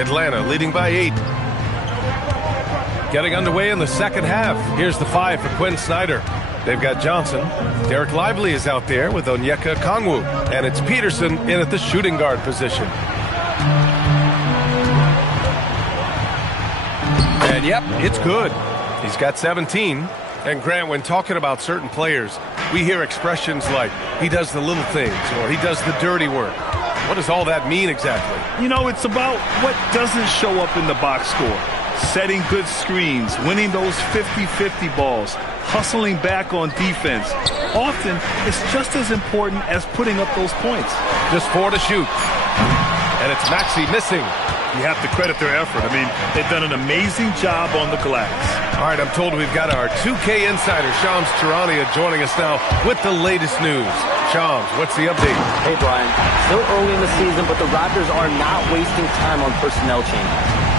Atlanta leading by 8. Getting underway in the second half. Here's the 5 for Quinn Snyder. They've got Johnson. Derek Lively is out there with Onyeka Okongwu. And it's Peterson in at the shooting guard position. And yep, it's good. He's got 17. And Grant, when talking about certain players, we hear expressions like, he does the little things, or he does the dirty work. What does all that mean exactly? You know, it's about what doesn't show up in the box score. Setting good screens, winning those 50-50 balls, hustling back on defense. Often, it's just as important as putting up those points. Just 4 to shoot. And it's Maxey missing. You have to credit their effort. I mean, they've done an amazing job on the glass. All right, I'm told we've got our 2K insider, Shams Charania, joining us now with the latest news. Shams, what's the update? Hey, Brian. Still early in the season, but the Raptors are not wasting time on personnel change.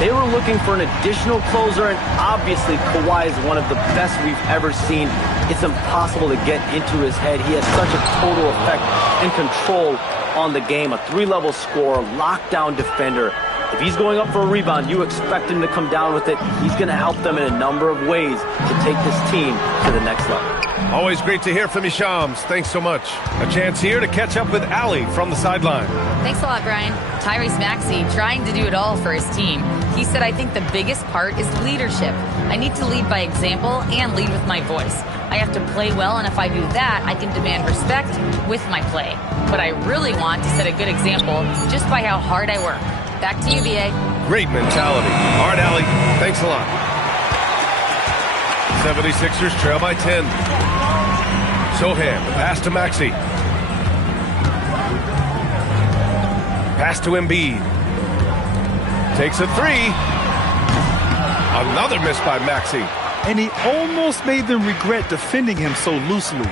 They were looking for an additional closer, and obviously Kawhi is one of the best we've ever seen. It's impossible to get into his head. He has such a total effect and control on the game. A 3-level scorer, lockdown defender. If he's going up for a rebound, you expect him to come down with it. He's going to help them in a number of ways to take this team to the next level. Always great to hear from you, Shams. Thanks so much. A chance here to catch up with Allie from the sideline. Thanks a lot, Brian. Tyrese Maxey trying to do it all for his team. He said, I think the biggest part is leadership. I need to lead by example and lead with my voice. I have to play well, and if I do that, I can demand respect with my play. But I really want to set a good example just by how hard I work. Back to you, B.A. Great mentality. All right, Allie, thanks a lot. 76ers trail by 10. Sohan, pass to Maxey. Pass to Embiid. Takes a 3. Another miss by Maxey. And he almost made them regret defending him so loosely.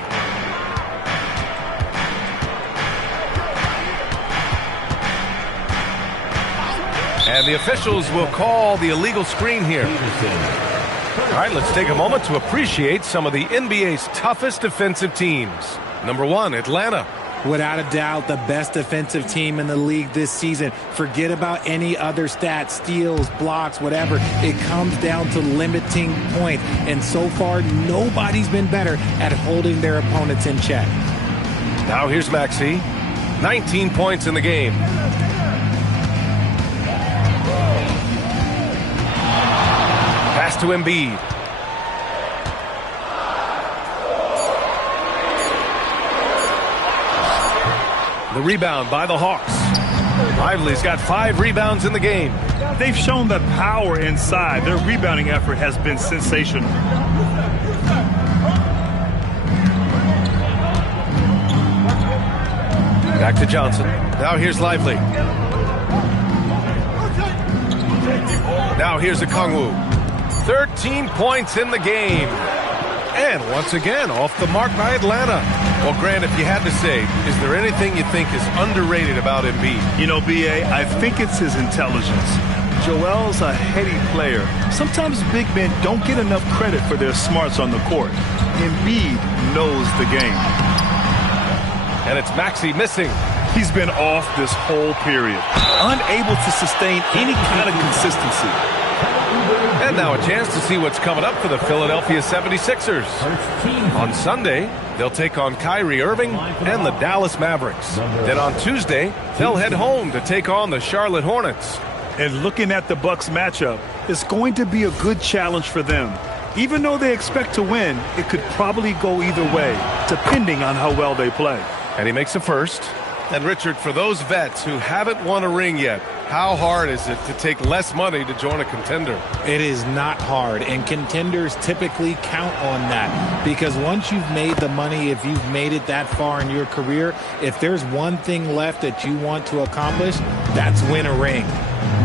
And the officials will call the illegal screen here. All right, let's take a moment to appreciate some of the NBA's toughest defensive teams. Number 1, Atlanta. Without a doubt, the best defensive team in the league this season. Forget about any other stats, steals, blocks, whatever. It comes down to limiting points. And so far, nobody's been better at holding their opponents in check. Now here's Maxey. 19 points in the game. Pass to Embiid. The rebound by the Hawks. Lively's got 5 rebounds in the game. They've shown the power inside. Their rebounding effort has been sensational. Back to Johnson. Now here's Lively. Now here's Okongwu. 13 points in the game. And once again, off the mark by Atlanta. Well, Grant, if you had to say, is there anything you think is underrated about Embiid? You know, B.A., I think it's his intelligence. Joel's a heady player. Sometimes big men don't get enough credit for their smarts on the court. Embiid knows the game. And it's Maxey missing. He's been off this whole period, unable to sustain any kind of consistency. And now a chance to see what's coming up for the Philadelphia 76ers. On Sunday, they'll take on Kyrie Irving and the Dallas Mavericks. Then on Tuesday, they'll head home to take on the Charlotte Hornets. And looking at the Bucks matchup, it's going to be a good challenge for them. Even though they expect to win, it could probably go either way, depending on how well they play. And he makes a first. And Richard, for those vets who haven't won a ring yet, how hard is it to take less money to join a contender? It is not hard, and contenders typically count on that. Because once you've made the money, if you've made it that far in your career, if there's one thing left that you want to accomplish, that's win a ring.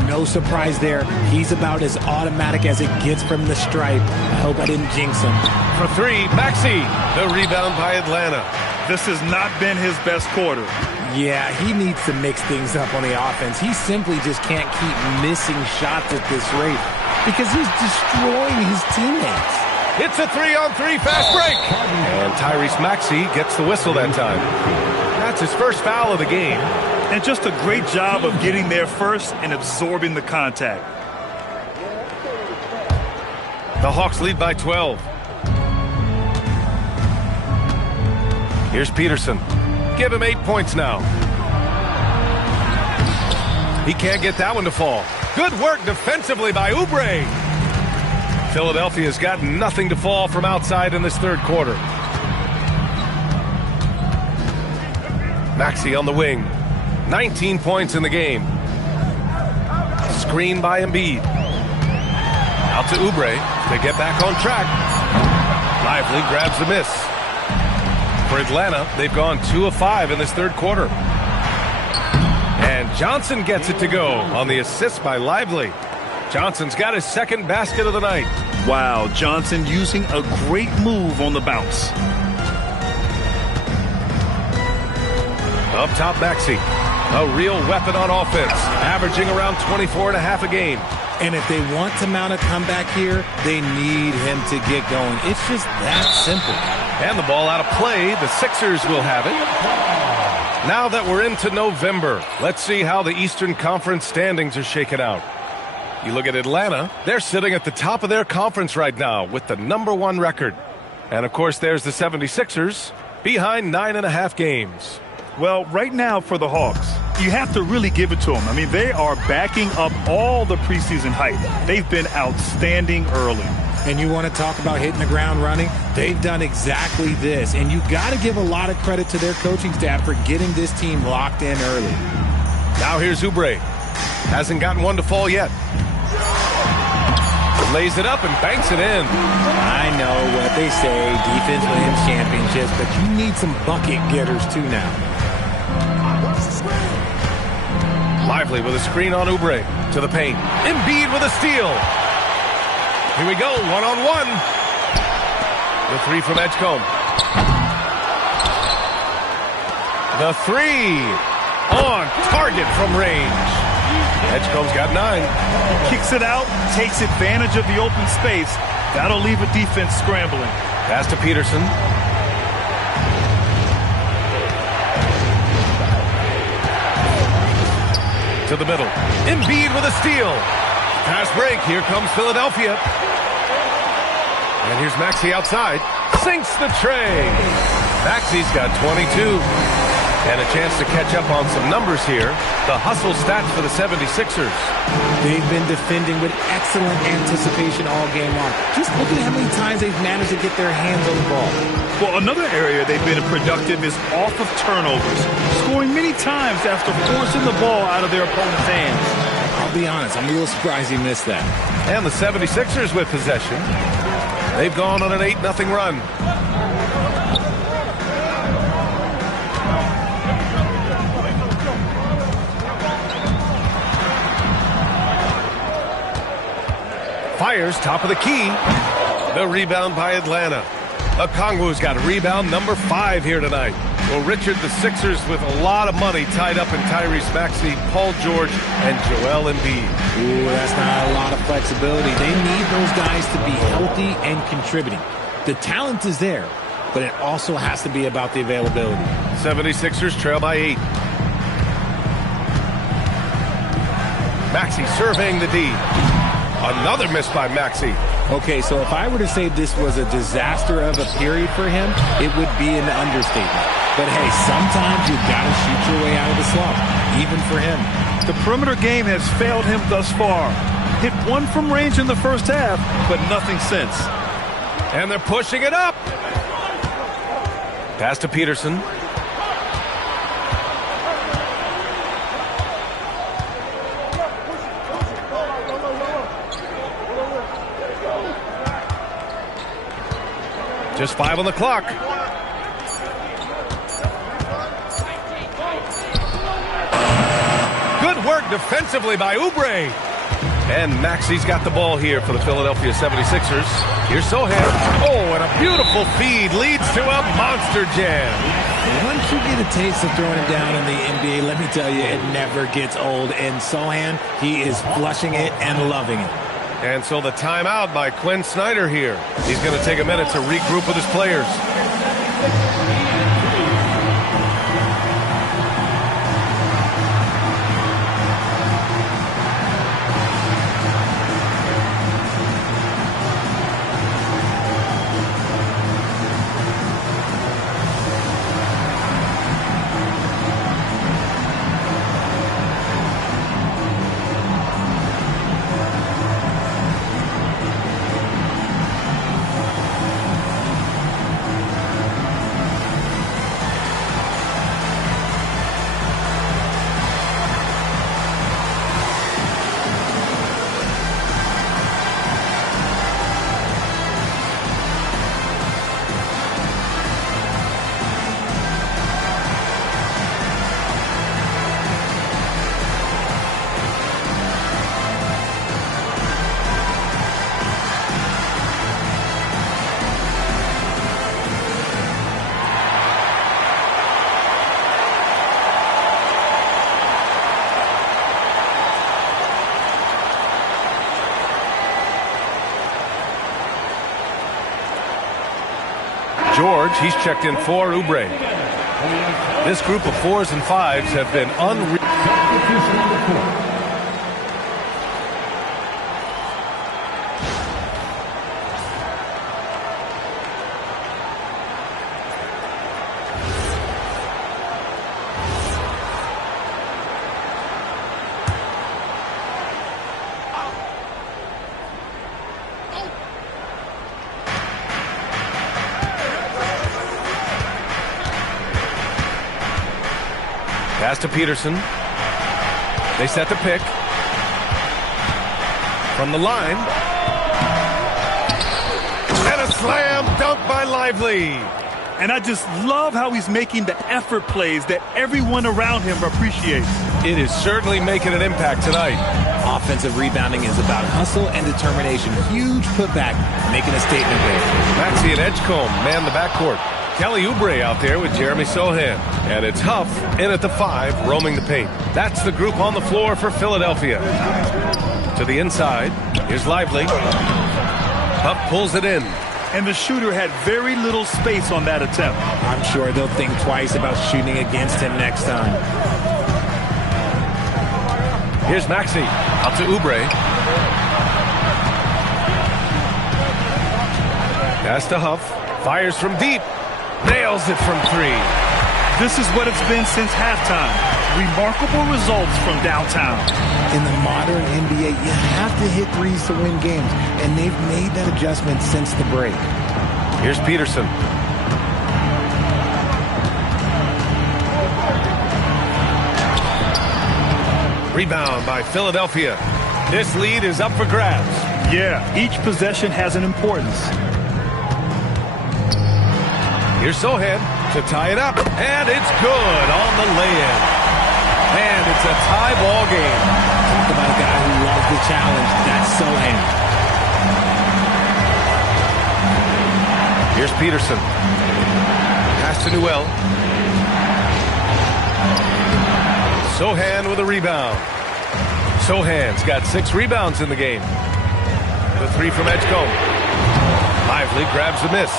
No surprise there. He's about as automatic as it gets from the stripe. I hope I didn't jinx him. For 3, Maxey. The rebound by Atlanta. This has not been his best quarter. Yeah, he needs to mix things up on the offense. He simply just can't keep missing shots at this rate because he's destroying his teammates. It's a 3-on-3 fast break. And Tyrese Maxey gets the whistle that time. That's his first foul of the game. And just a great job of getting there first and absorbing the contact. The Hawks lead by 12. Here's Peterson. Give him 8 points now. He can't get that one to fall. Good work defensively by Oubre. Philadelphia's got nothing to fall from outside in this third quarter. Maxey on the wing. 19 points in the game. Screen by Embiid. Out to Oubre to get back on track. Lively grabs the miss. For Atlanta, they've gone 2 of 5 in this third quarter. And Johnson gets it to go on the assist by Lively. Johnson's got his second basket of the night. Wow, Johnson using a great move on the bounce. Up top, Maxey. A real weapon on offense, averaging around 24.5 a game. And if they want to mount a comeback here, they need him to get going. It's just that simple. And the ball out of play. The Sixers will have it. Now that we're into November, let's see how the Eastern Conference standings are shaken out. You look at Atlanta, they're sitting at the top of their conference right now with the #1 record. And of course, there's the 76ers behind 9.5 games. Well, right now for the Hawks, you have to really give it to them. I mean, they are backing up all the preseason hype. They've been outstanding early. And you want to talk about hitting the ground running? They've done exactly this. And you got to give a lot of credit to their coaching staff for getting this team locked in early. Now here's Oubre. Hasn't gotten one to fall yet. Lays it up and banks it in. I know what they say, defense wins championships, but you need some bucket getters too now. Lively with a screen on Oubre to the paint. Embiid with a steal. Here we go, one-on-one. The three from Edgecombe. The three on target from range. Edgecombe's got 9. Kicks it out, takes advantage of the open space. That'll leave a defense scrambling. Pass to Peterson. To the middle. Embiid with a steal. Pass break. Here comes Philadelphia. And here's Maxey outside. Sinks the tray. Maxey's got 22. And a chance to catch up on some numbers here. The hustle stats for the 76ers. They've been defending with excellent anticipation all game long. Just look at how many times they've managed to get their hands on the ball. Well, another area they've been productive is off of turnovers, scoring many times after forcing the ball out of their opponent's hands. I'll be honest, I'm a little surprised he missed that. And the 76ers with possession. They've gone on an 8-0 run. Fires top of the key. The rebound by Atlanta. Okongwu's got rebound number 5 here tonight. Well, Richard, the Sixers with a lot of money tied up in Tyrese Maxey, Paul George, and Joel Embiid. Ooh, that's not a lot of flexibility. They need those guys to be healthy and contributing. The talent is there, but it also has to be about the availability. 76ers trail by 8. Maxey surveying the D. Another miss by Maxey. Okay, so if I were to say this was a disaster of a period for him, it would be an understatement. But hey, sometimes you've got to shoot your way out of the slump, even for him. The perimeter game has failed him thus far. Hit one from range in the first half, but nothing since. And they're pushing it up. Pass to Peterson. Just 5 on the clock. Good work defensively by Oubre. And Maxey's got the ball here for the Philadelphia 76ers. Here's Sohan. Oh, and a beautiful feed leads to a monster jam. Once you get a taste of throwing it down in the NBA, let me tell you, it never gets old. And Sohan, he is flushing it and loving it. And so the timeout by Quinn Snyder here. He's going to take a minute to regroup with his players. George. He's checked in for Oubre. This group of 4s and 5s have been unreal. Pass to Peterson. They set the pick. From the line. And a slam dunk by Lively. And I just love how he's making the effort plays that everyone around him appreciates. It is certainly making an impact tonight. Offensive rebounding is about hustle and determination. Huge putback, making a statement there. Maxey and Edgecombe man the backcourt. Kelly Oubre out there with Jeremy Sohan. And it's Huff in at the 5, roaming the paint. That's the group on the floor for Philadelphia. To the inside. Here's Lively. Huff pulls it in. And the shooter had very little space on that attempt. I'm sure they'll think twice about shooting against him next time. Here's Maxey. Out to Oubre. Pass to Huff. Fires from deep. Nails it from 3. This is what it's been since halftime. Remarkable results from downtown. In the modern NBA, you have to hit threes to win games, and they've made that adjustment since the break. Here's Peterson. Rebound by Philadelphia. This lead is up for grabs. Yeah, each possession has an importance. Here's Sohan to tie it up, and it's good on the lay-in. And it's a tie ball game. Talk about a guy who loves the challenge. That's Sohan. Here's Peterson. Pass to Newell. Sohan with a rebound. Sohan's got 6 rebounds in the game. The 3 from Edgecombe. Lively grabs the miss.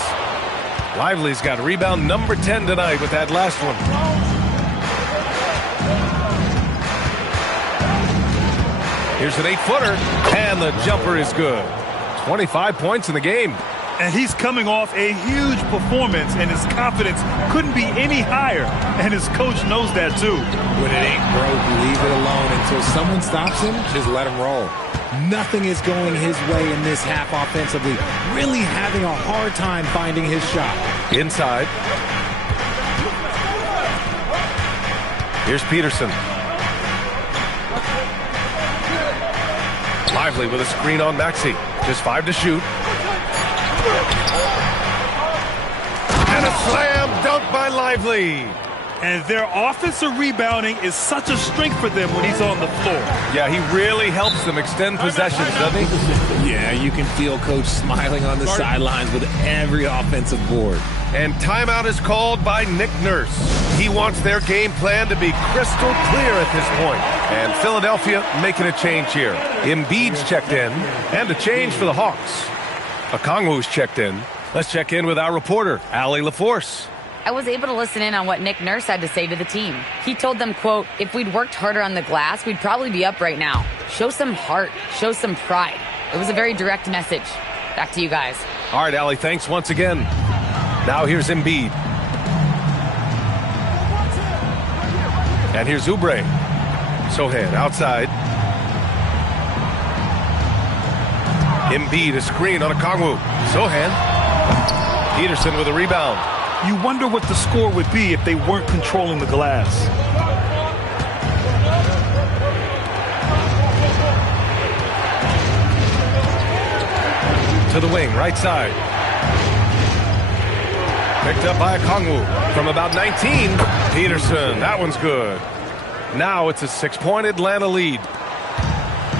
Lively's got rebound number 10 tonight with that last one. Here's an 8-footer, and the jumper is good. 25 points in the game. And he's coming off a huge performance, and his confidence couldn't be any higher. And his coach knows that, too. When it ain't broke, leave it alone. Until someone stops him, just let him roll. Nothing is going his way in this half offensively. Really having a hard time finding his shot. Inside. Here's Peterson. Lively with a screen on Maxey. Just 5 to shoot. And a slam dunk by Lively. And their offensive rebounding is such a strength for them when he's on the floor. Yeah, he really helps them extend possessions, doesn't he? Yeah, you can feel Coach smiling on the sidelines with every offensive board. And timeout is called by Nick Nurse. He wants their game plan to be crystal clear at this point. And Philadelphia making a change here. Embiid's checked in, and a change for the Hawks. Okongwu's checked in. Let's check in with our reporter, Allie LaForce. I was able to listen in on what Nick Nurse had to say to the team. He told them, quote, if we'd worked harder on the glass, we'd probably be up right now. Show some heart. Show some pride. It was a very direct message. Back to you guys. All right, Allie, thanks once again. Now here's Embiid. And here's Oubre. Sohan outside. Embiid, a screen on Okongwu. Sohan. Peterson with a rebound. You wonder what the score would be if they weren't controlling the glass. To the wing, right side. Picked up by Okongwu from about 19. Peterson, that one's good. Now it's a 6-point Atlanta lead.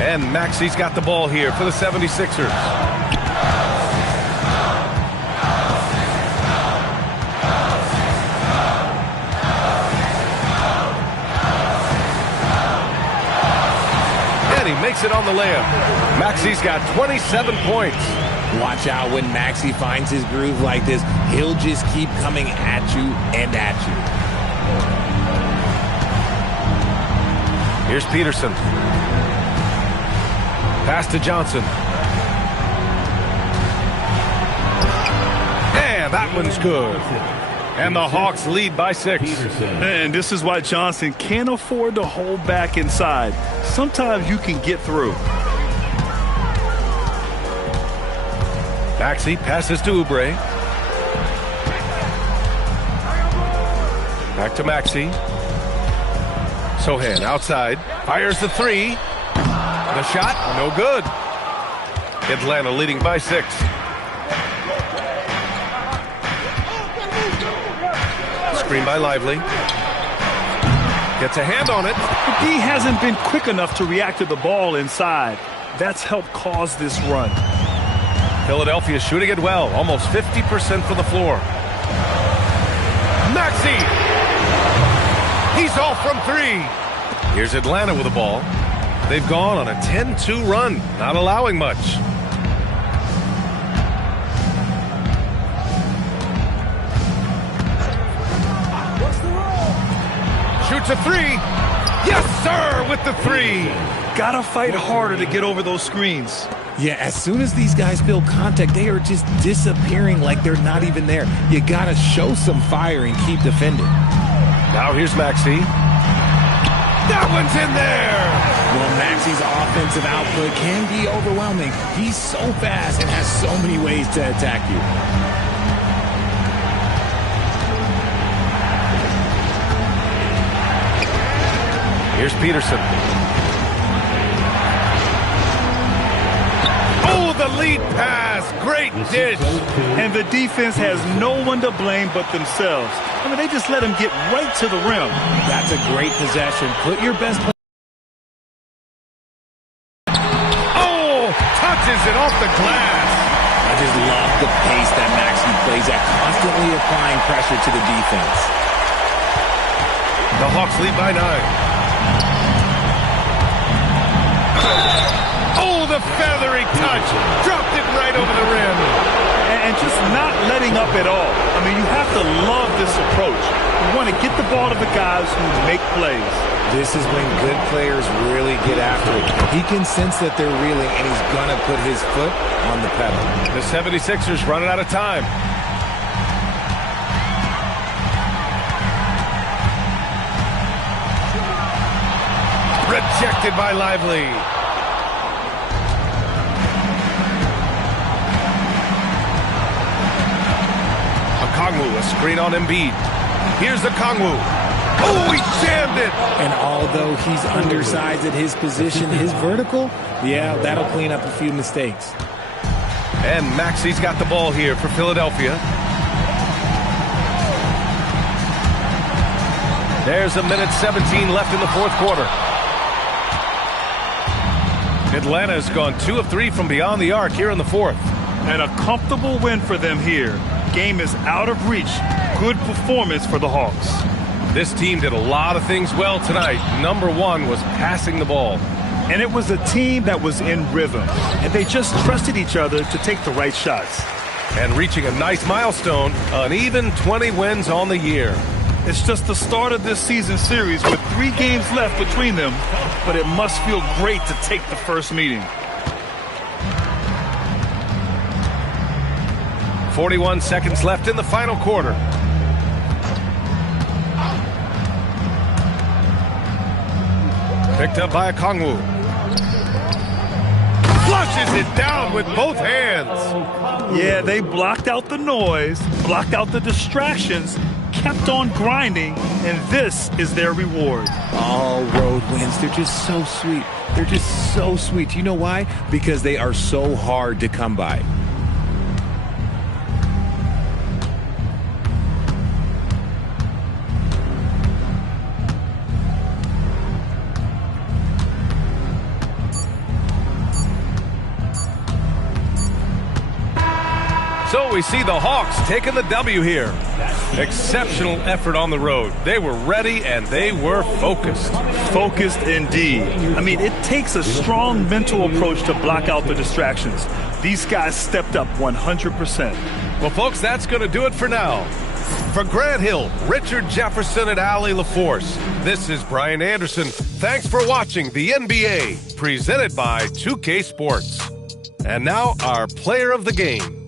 And Maxey's got the ball here for the 76ers. And he makes it on the layup. Maxey's got 27 points. Watch out when Maxey finds his groove like this. He'll just keep coming at you and at you. Here's Peterson. Pass to Johnson. And that one's good. And the Hawks lead by 6. And this is why Johnson can't afford to hold back inside. Sometimes you can get through. Maxey passes to Oubre. Back to Maxey. Sohan outside. Fires the 3. The shot, no good. Atlanta leading by 6. Screen by Lively. Gets a hand on it. The D hasn't been quick enough to react to the ball inside. That's helped cause this run. Philadelphia shooting it well. Almost 50% from the floor. Maxey! He's off from 3. Here's Atlanta with the ball. They've gone on a 10-2 run, not allowing much. Shoots a 3. Yes, sir, with the 3. Gotta fight harder to get over those screens. Yeah, as soon as these guys feel contact, they are just disappearing like they're not even there. You gotta show some fire and keep defending. Now here's Maxey. That one's in there! Well, Maxey's offensive output can be overwhelming. He's so fast and has so many ways to attack you. Here's Peterson. Oh, the lead pass. Great dish. And the defense has no one to blame but themselves. I mean, they just let him get right to the rim. That's a great possession. Put your best play. Oh, touches it off the glass. I just love the pace that Maxey plays at, constantly applying pressure to the defense. The Hawks lead by 9. Oh, the feathery touch. Dropped it right over the rim. And just not letting up at all. I mean, you have to love this approach. You want to get the ball to the guys who make plays. This is when good players really get after it. He can sense that they're reeling, and he's going to put his foot on the pedal. The 76ers running out of time. Rejected by Lively. Okongwu, a screen on Embiid. Here's the Okongwu. Oh, he jammed it! And although he's undersized at his position, his vertical, yeah, that'll clean up a few mistakes. And Maxey's got the ball here for Philadelphia. There's a minute 17 left in the fourth quarter. Atlanta's gone 2 of 3 from beyond the arc here in the fourth. And a comfortable win for them here. Game is out of reach. Good performance for the Hawks. This team did a lot of things well tonight. Number 1 was passing the ball. And it was a team that was in rhythm. And they just trusted each other to take the right shots. And reaching a nice milestone, an even 20 wins on the year. It's just the start of this season series with 3 games left between them, but it must feel great to take the first meeting. 41 seconds left in the final quarter. Picked up by Okongwu. Flushes it down with both hands. Yeah, they blocked out the noise, blocked out the distractions, kept on grinding, and this is their reward. All road wins. They're just so sweet. They're just so sweet. You know why? Because they are so hard to come by. So we see the Hawks taking the W here. Exceptional effort on the road. They were ready and they were focused. Focused indeed. I mean, it takes a strong mental approach to block out the distractions. These guys stepped up 100%. Well, folks, that's going to do it for now. For Grant Hill, Richard Jefferson, and Allie LaForce, this is Brian Anderson. Thanks for watching the NBA, presented by 2K Sports. And now, our player of the game.